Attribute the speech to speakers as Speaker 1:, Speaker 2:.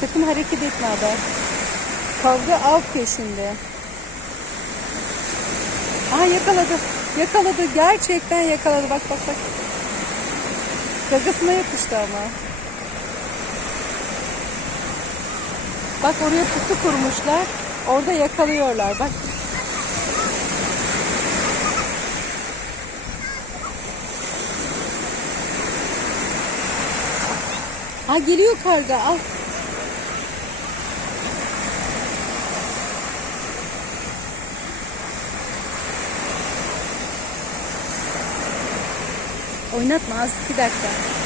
Speaker 1: Sakın hareket etme Ada. Kavga av peşinde. Aa yakaladı. Yakaladı. Gerçekten yakaladı. Bak bak bak. Gagasına yapıştı ama. Bak oraya pusu kurmuşlar. Orada yakalıyorlar. Bak. Ha geliyor karga. Al. Oynatma az. Bir dakika.